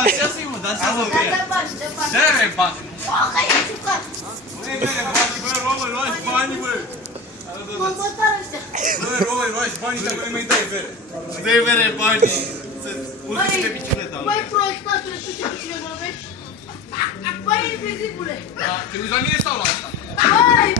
dansează-i, mă, dansează pe ea. Dă-le bani. Băi, bă, Romă, luați banii, bă. Bă, Romă, luați banii, dar nu-i mai dai vere. Dă-i vere banii. Să urci pe bicicleta. Băi, prostatule, tu ce bicicleta vorbești? Băi, invizibule. Da, te uiți la mine sau la asta? Băi!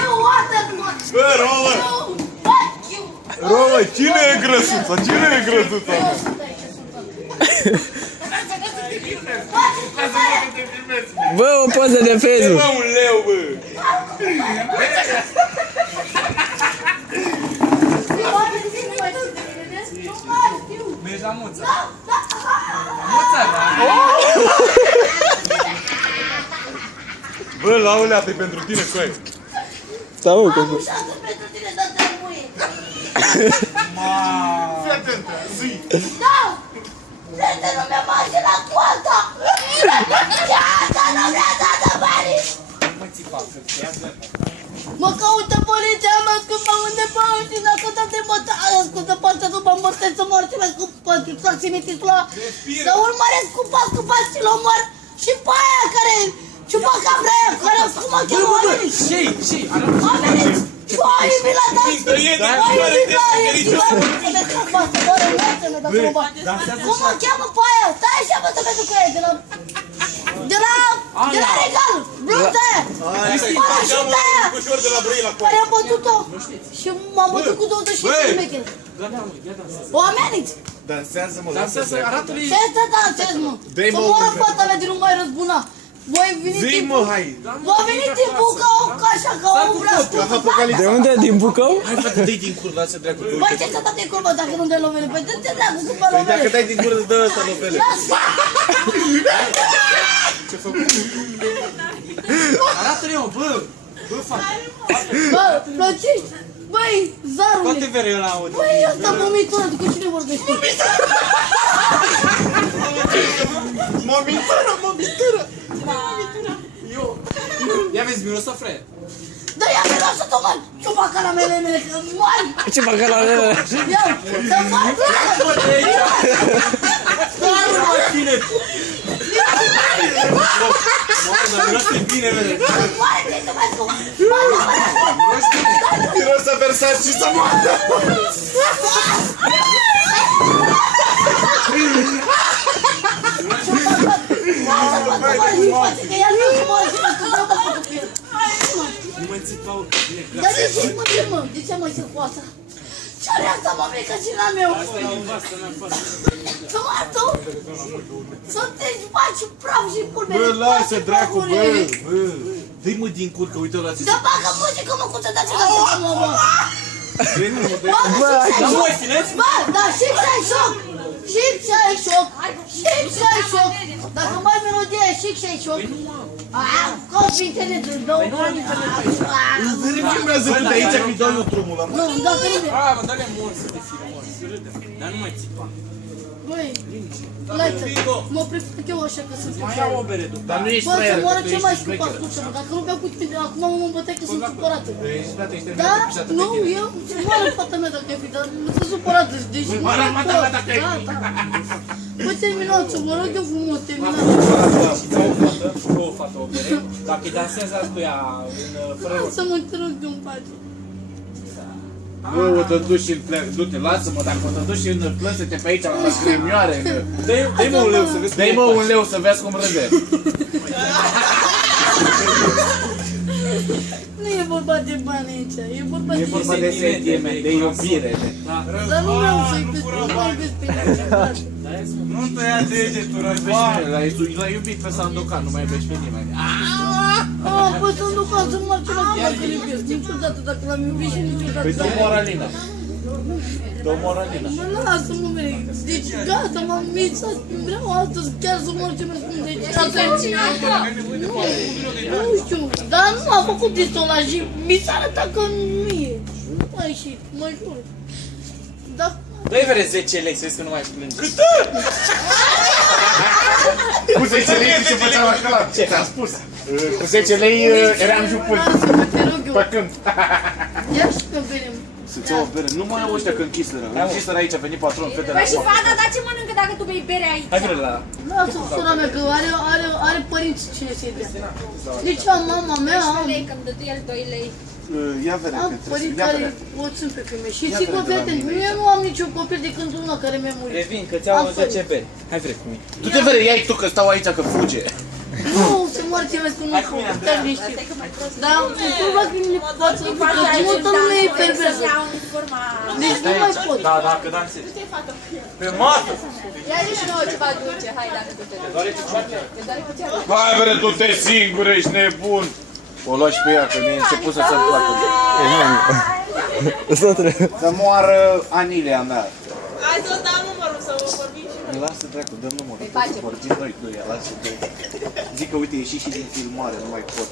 Eu oată, mă! Bă, Romă! Romă, cine e grăsuța? Cine e grăsuța? Bă, o poză de Facebook. Bă, un leu, bă! Mergi la Muța. Muța, da? Bă, lauleate pentru tine, coi! Stai, mă, că... Am șansă pentru tine, dar te muie. Fii atentă, zi! Da! Prietenul meu merge la coalta! Ce asta nu vrea să dă banii! Mă țipa, că ia zi. Mă caută poliția, mă scupă unde păi, dacă te bătă, ascultă partea tu, mă mărtesc să mor, trebuie scupă, să simțiți la... Să urmăresc scupa și l omor și pe aia care... Ciupaca vrea, care cum mă cheamă, a venit! Și, A venit! Și a iubit la dans! A iubit la cum mă cheamă pe aia? Stai așa, bă, să vezi cu ea, de la Regal, blondă aia! Parașută aia! Care a bătut-o! Și m-a bătut cu 25 de mecheri! O ameninți! Dansează-mă, dansează, arată-le. Ce să dansez, mă? Să moră fata mea de nu mai răzbuna! Voi veniți zi, mă, hai! Voi veniți din Bucău, ca așa, ca o vrea scurtă! De unde? Din Bucău? Hai, frate, dă-i din cur, lasă dracu. Băi, ce să dă din curvă dacă nu dai lovele? Păi dă-te dracu, cum mă Păi dacă lovele? dai din gură, îți dă ăsta lovele. Lasă! Arată-le, mă, bă. Bă, fac. Bă, plăcești! Băi, zarule! Toate verele ăla aude. Băi, ăsta mămitură, cu cine vorbești? Mămitură, mămitură! Ia vezi, mirosă, frate. Da, ia miroasă tu, mă! Ciupa caramele mele, că mori! Ce fac la mele? Ia, să mori! Tine. Dar miroase bine, vede. Moare, ce să mai scop! Miroasa Versace și să moară! Nu mai țipau. Dar de ce mă vin, mă? De ce mă zic cu asta? Ce-are asta, mă, mică și la meu? Să mă tu? Să te faci praf și pulbere. Bă, lasă, dracu, bă! Dă-i, mă, din cur, că uite la ce... Da, bagă muzică, că mă cuță, dați la să mă, mă! Bă, Dar nu ai silenț? Bă, da, și ai șoc! Și ai șoc! Și ai șoc! Dacă mai melodie, și ai șoc! Aaa, copi internetul, două! Nu am internet aici. Îți filmează tu de aici, că-i dau eu drumul la mă. Nu, dacă nu A, mă, dă-le mult să te filmezi. Dar nu mai țipa. băi, laiță, mă prefer eu așa că sunt Mai iau o bere după. Dar nu ești Bă, să fraier, moară că tu ce ești mai scump, șmecher. ascultă-mă, dacă nu beau cu tine, acum mă îmbătec că sunt supărată. Ești, frate, ești Da? terminat de pisată Nu, pe tine. eu, să moară fata mea dacă ai fi, dar nu sunt supărată, deci nu moară mai fata pot. mea dacă ai fi. Da, da. Bă, terminați-o, mă rog eu frumos, terminați. Și dau o fată, cu o fată o bere. Dacă îi dansează cu ea în fără rost. Să mă te rog de un pace. Bă, o te duci în plec, du-te, lasă-mă, dacă o te duci în plânsă-te pe aici la cremioare. Dă-i mă un leu să vezi. Dă-i, mă, un leu să vezi cum râde. Nu e vorba de bani aici, e vorba de... E vorba de sentiment, de iubire. Dar nu vreau să iubesc, nu mai iubesc pe nimeni. Nu tăia degetul, L-ai iubit pe Sandokan, nu mai iubești pe nimeni. Ah, păi să-mi duc să mă ce la dacă îl iubesc, niciodată dacă l-am iubit și niciodată. Păi dă Moralina. Dă Moralina. Mă lasă-mă, mereu. Deci gata, m-am mițat, vreau astăzi chiar să mă ce mi-a spus. Deci asta e... Nu știu, dar nu a făcut pistolaj și mi s-a arătat că nu e. Mai și, mă jur. Dar... Dă-i vere 10 lei să vezi că nu mai plânge. Cu 10 lei ce făceam acela? Ce ți-am spus? Cu 10 lei eram jupâni. Lasă-mă, te rog eu. Pe câmp. Ia și pe bere, Să-ți iau o bere. Nu mai au ăștia că închiseră. Închiseră aici, a venit patronul, fetele. Păi și fata, dar ce mănâncă dacă tu bei bere aici? Hai vreo la... Lasă sora mea că are părinți cine să-i dea. Deci am mama mea, am... lei, că-mi dă el 2 lei. Ia vere, Am că trebuie părinți să... Ia care vere. o țin pe femeie. Și Ia sigur, vede de la prieten, mine. eu nu am niciun copil decât una care mi-a murit. Revin, că ți-au 10 beri. Hai vreo cu mine. Du-te vere, ia-i tu că stau aici că fuge. Nu, se moare ce vezi că nu știu, stai liniștit. Dar îmi fac în față, că multă lume e perversă. Deci nu mai pot. Da, da, că dansezi. Pe masă! Ia zi și nouă ceva dulce, hai dacă tu te duci. Doare cicioare? Hai vere, du-te singur, ești nebun. O luat și pe ea, că mi-a început să se-mi placă. Asta trebuie. Să moară Anilia mea. Hai să dau numărul să vorbim și noi. Lasă dracu, dăm numărul. Îi facem. Vorbim noi cu ea, lasă doi. Zic că uite, ieși și din filmare, nu mai pot.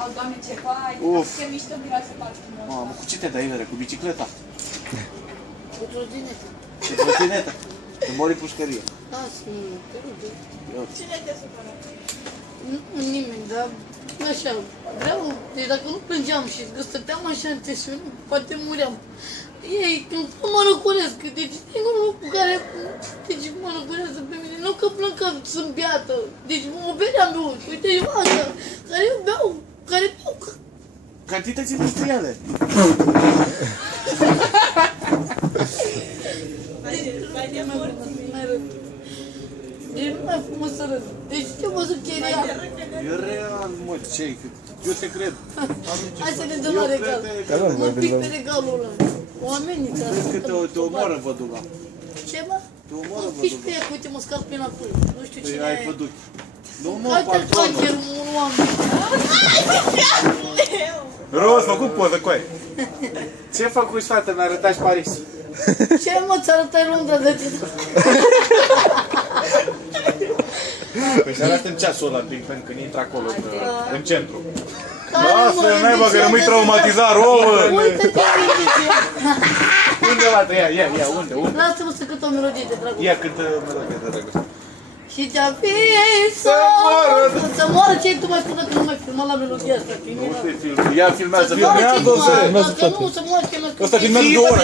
Au, Doamne, ce faci, Uf. ce mișto miroase parfumul. Mamă, cu ce te dai, vere? Cu bicicleta? Cu trotinetă. Cu trotinetă? Te mori în pușcărie. Lasă-mă, te rog. Cine te supără? Nu, nimeni, dar așa, vreau, deci dacă nu plângeam și că stăteam așa în tensiune, poate muream. Ei, când mă răcoresc, deci singurul lucru care, deci mă răcorează pe mine, nu că plâng că sunt beată, deci o bere am beut, uite, eu asta, care eu beau, care beau, Cantități industriale. mai rău. Deci nu mai frumos să râd. Deci ce mă sunt chiria? E real, mă, ce-i? Eu te cred. Hai să ne dăm la regal. Mă pic pe regalul ăla. Oamenii ți-a Cred că te omoară văduva. Ce mă? Te omoară Mă pici pe văduva. ea, că uite mă scap pe înapoi. Nu știu Păi cine ai e. păduchi. Nu mă, Uite-l patronul. cancerul, nu am văzut. Rost, făcut poză cu aia. Ce făcuși, frate? Mi-a arătat și Paris. Ce mă, ți arătai Londra de ce? Păi și arată în ceasul ăla, Big Ben, când intră acolo, în centru. Lasă, naiba, că rămâi traumatizat, rouă! Uită-te, Unde la ia, unde? lasă-mă să cânt o melodie de dragoste. Ia cântă melodie de dragoste. Și te-a fi să moară ce tu mai spune că nu mai filma la melodia asta. Nu te filmi. Ia, filmează, Să moară ce tu filmează dacă nu, să moară ce mai Asta filmează 2 ore.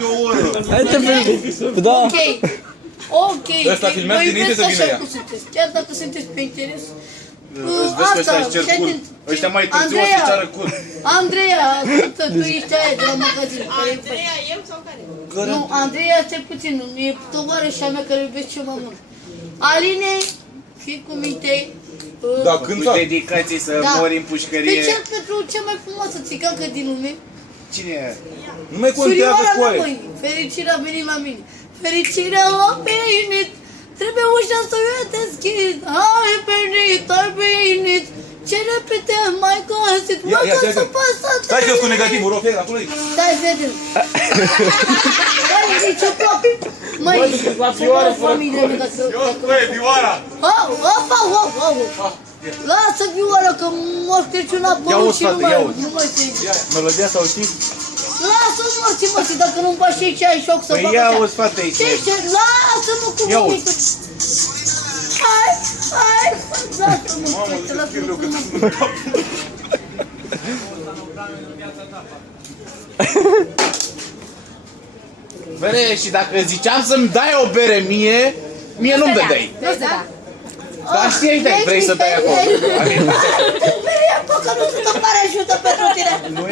de o oră. Hai te vezi. Da. Ok. Ok. Ăsta filmează Vă dinainte iubesc să vină așa ea. cum sunteți. Chiar dacă sunteți pe interes. Îți vezi că ăștia își cer cur. Ăștia mai târziu o să ceară cur. Andreea, ascultă, tu ești aia de la magazin. Andreea, eu sau care? Nu, Andreea, stai puțin, e tovarășa mea care iubesc cel mai mult. Aline, fii cu minte. Da, Cu cânta. dedicații să mori în Pe pușcărie. cel pentru cea mai frumoasă țigancă din lume. Cine e? Nu mai contează Surioara cu mea, aia. măi, fericirea a venit la mine. Fericirea a venit, trebuie ușa să o deschid. Ai venit, ai venit, ce repede mai găsit. Mă găsă pasat. Stai că eu sunt negativul, rog, acolo e. Stai, fete. Băi, nici o plop. Măi, să moară familia mea dacă... Băi, Vioara! Lasă Vioara că mor Crăciun a părut și nu mai știi. Melodia sau știi? Lasă morți-mă și dacă nu-mi faci și aici ai șoc să Păi fac ia așa. auzi, fata aici. Ce? Lasă-mă cu Ia mine. Hai, lasă-mă, frate, lasă-mă cu mine. Bere, și dacă ziceam să-mi dai o bere mie nu-mi dădeai. Nu se da. Dar știai de vrei să dai acolo. Feria, bă, că nu sunt mare ajută pentru tine. Nu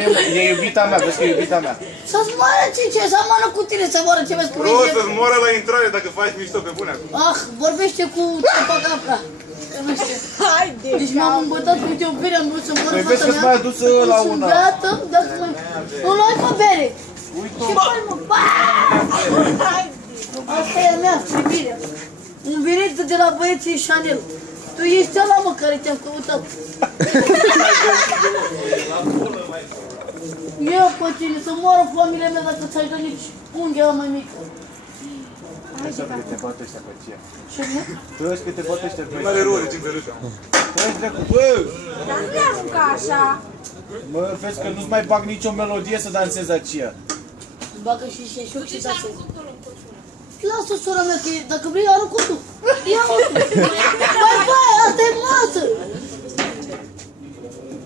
e iubita mea, vezi că e iubita mea. Să-ți moară ce, să moară cu tine, să moară ce vezi cu mine. să-ți moară la intrare dacă faci mișto pe bune acum. Ah, vorbește cu Cepa Capra. Că nu știu. Haide! Deci m-am îmbătat cu uite o bere, am vrut să moară Păi fata vezi că-ți mea. mai adus la Sunt una. beată, dacă mă... Nu luai mă bere. Ce faci mă? Asta e a mea, privirea. Un venit de la băieții Chanel. Tu ești ăla, mă, care te-am căutat. Eu pe tine, să moară familia mea dacă ți-ai dat nici unghia mai mică. Vezi că te bate ăștia pe ție. Ce mie? Tu vezi că te bate ăștia pe Nu are roare, ce-mi verâtă. Vezi, dracu, bă! Dar nu le arunca așa. Mă, vezi că nu-ți mai bag nicio melodie să dansezi aceea. Bagă și șoc și dansezi. Lasă sora mea, că dacă vrei aruncă tu. Ia-o tu. Băi, asta e masă.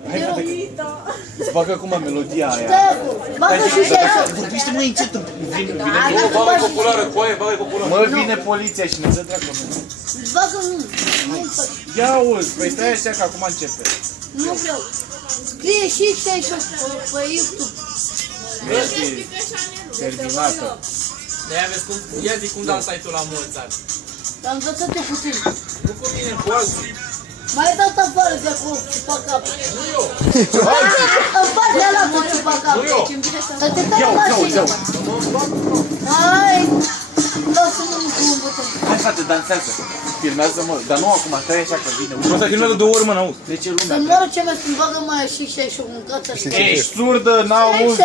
Hai, Te rog. frate, Îți bagă acum melodia aia. Stai acolo, bagă și și aici. Vorbește mai încet, vine Bagă-i populară, coaie, bagă-i populară. mă, vine poliția și ne dă dracu. Bagă nu. Ia uzi, păi stai așa că acum începe. Nu vreau. Scrie și aici pe YouTube. Terminată. De-aia vezi cum, ia zi cum dansai tu la mulți ani. Am învățat eu puțin. Nu cu mine, cu alții. Mai dat afară de acolo, ciupa capul. În partea ala tot ciupa capul. Să te dai în mașină. Hai! Lasă-mă un buton. Hai frate, dansează. Filmează-mă, dar nu acum, stai așa că vine. Asta filmează 2 ori, mă, n-auzi. De ce lumea? Să moară ce mai spun, bagă mai și și o mâncață. Ești surdă, n-auzi?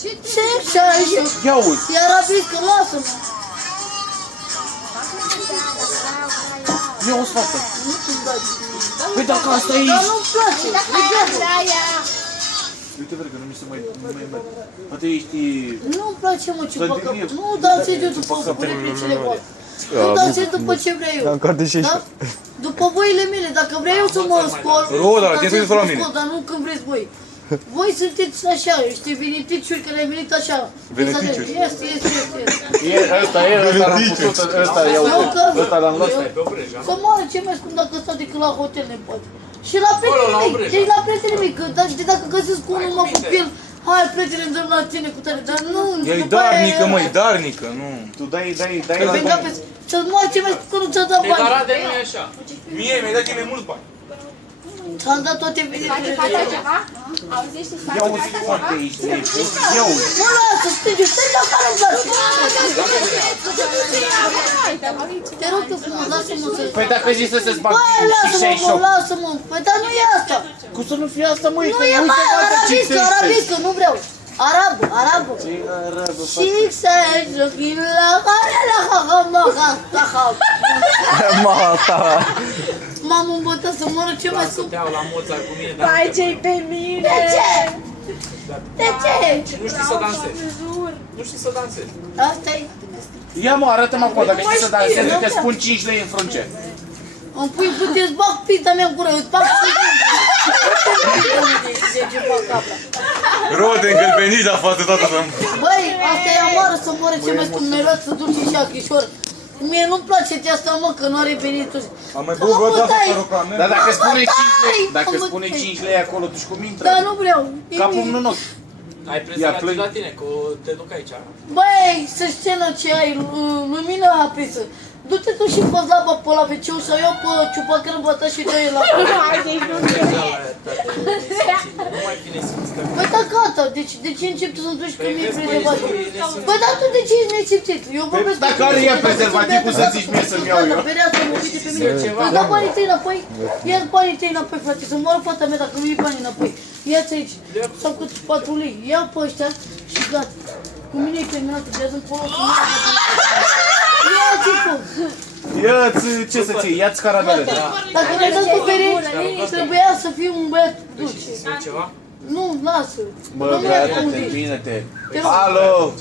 Și Ia uzi. Iar abiscă, lasă-mă. Ia uzi, frate. Nu când dai. Păi dacă asta e... Dar nu-mi place. Uite, vede că nu mi se mai merg. Poate ești... Nu-mi place, mă, ciupa capul. Nu dansez eu după replicile voastre. Nu dansez după ce vreau eu. Da? După voile mele, dacă vreau eu să mă scol, Roda, dansez trebuie să la mine. dar nu când vreți voi. Voi sunteți așa, niște veniticiuri care ai venit așa. Veniticiuri? Este. Ăsta l-am putut, ăsta iau. Ăsta l-am lăsat. Să moară ce mai scump dacă stau decât la hotel nepoate. Și la prietenii mei, deci la prietenii mei, că dacă găsesc unul mă cu el, hai prietene, îmi dăm la tine cu tare, dar nu... E darnică, măi, darnică, nu. Tu dai Că la venga pe... Să-ți moară ce mai scump că nu ți-a dat Pe bani. Arade nu e așa. Mie mi-ai dat cei mai mulți bani. Ți-am dat toate veniturile de el. Auzește și Ia uzi, foarte ești nebun. Ia uzi. Mă lasă, stai la care îmi place. Te rog eu frumos, lasă-mă să... Păi dacă zici să se-ți bag Băi, și lasă-mă, lasă-mă. Păi dar nu e asta. Cum să nu fie asta, măi? Nu e mai arabiscă, nu vreau. Arabă. Și să-i joci la care la m-am îmbătat să moră ce mai Să sunt. te iau la mulți ani cu mine, dar Hai ce-i pe mine! De ce? De ce? nu știi să dansezi. Nu știi să dansezi. Asta e. Ia mă, arată-mă acolo, dacă știi să dansezi, te spun 5 lei în frunce. Îmi pui puteți bag pita mea în gură, îți bag 5 Rode încălpeniți la față, tata să-mi... Băi, asta e amară să moară ce mai scump, mi-ai luat să duci și acrișor. Mie nu-mi place de asta, mă, că nu are venituri. Am mai băut vreodată asta rocame. Dar dacă spune 5 lei, Mă dacă tai! spune 5 lei acolo, tu și cum intră? Dar nu vreau. Capul în ochi. Ai prezervativ la tine, că te duc aici. Băi, să scenă ce ai, lumină aprinsă. Du-te tu și poți la pe la wc sau eu pe ciupacărâmba ta și dă-i la... Nu mai fi nesimțit. Păi da, gata, de ce începi tu să-mi duci când mi-e prezervativ? Păi dar tu de ce ești nesimțit? Eu vorbesc cu Dacă are ea prezervativ, cum să zici mie să-mi iau eu? Ferească, mă uite pe mine. Păi da banii tăi înapoi. Ia-ți banii tăi înapoi, frate, să moară fata mea dacă nu iei banii înapoi. Ia-ți aici. Sau cât 4 lei. Ia pe ăștia și gata. Cu mine e terminat, trebuie să-mi folosim. Ia-ți foc. Ia-ți, ce să ții, ia-ți caramele. Dacă mi-ai dat cu pereți, trebuia să fiu un băiat dulce. Ceva? Nu, lasă. Bă, Nu mi-a băiată, convins. termină-te. Te rog. Alo!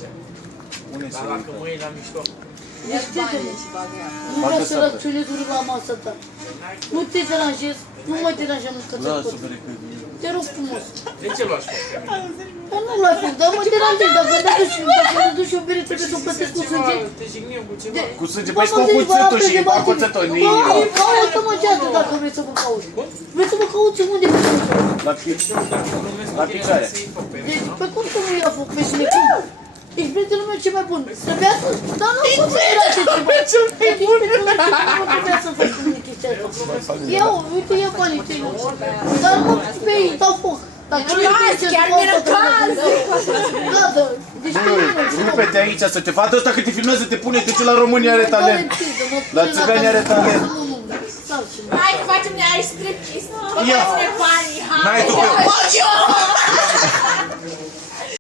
Unde Dar se dacă mâini la mișto. Nu vreau să reacționez urât la masa ta. Nu te deranjez, nu mă deranjează nu că lasă, bere, că... te rog frumos. De ce luași foc pe mine? Dar nu l-ai făcut, dar mă deranjez. Dacă ne duci o bere, trebuie să o plătesc cu sânge. Te jignim cu ceva. Cu sânge, păi cu cuțitul și bacoțătul în inimă. Caută-mă geată dacă vrei să mă cauți. Vrei să mă cauți unde vrei să mă cauți? La La picioare. Deci, pe cum să nu ia foc pe cine? Cum? Ești prietenul meu cel mai bun. Trebuia să... Dar nu pot să era ce ceva. Ești prietenul meu cel mai bun. Nu trebuia să faci cu mine chestia asta. Ia, uite, ia banii tăi. Dar nu pe ei, dau foc. Dacă nu e Chiar mi-era caz! Gata. Deci pe mine. Rupe-te aici să te facă ăsta că te filmează, te pune, că ce la România are talent. La țigani are talent. Hai că facem de ai striptease! Ia. Banii! N-ai tu pe...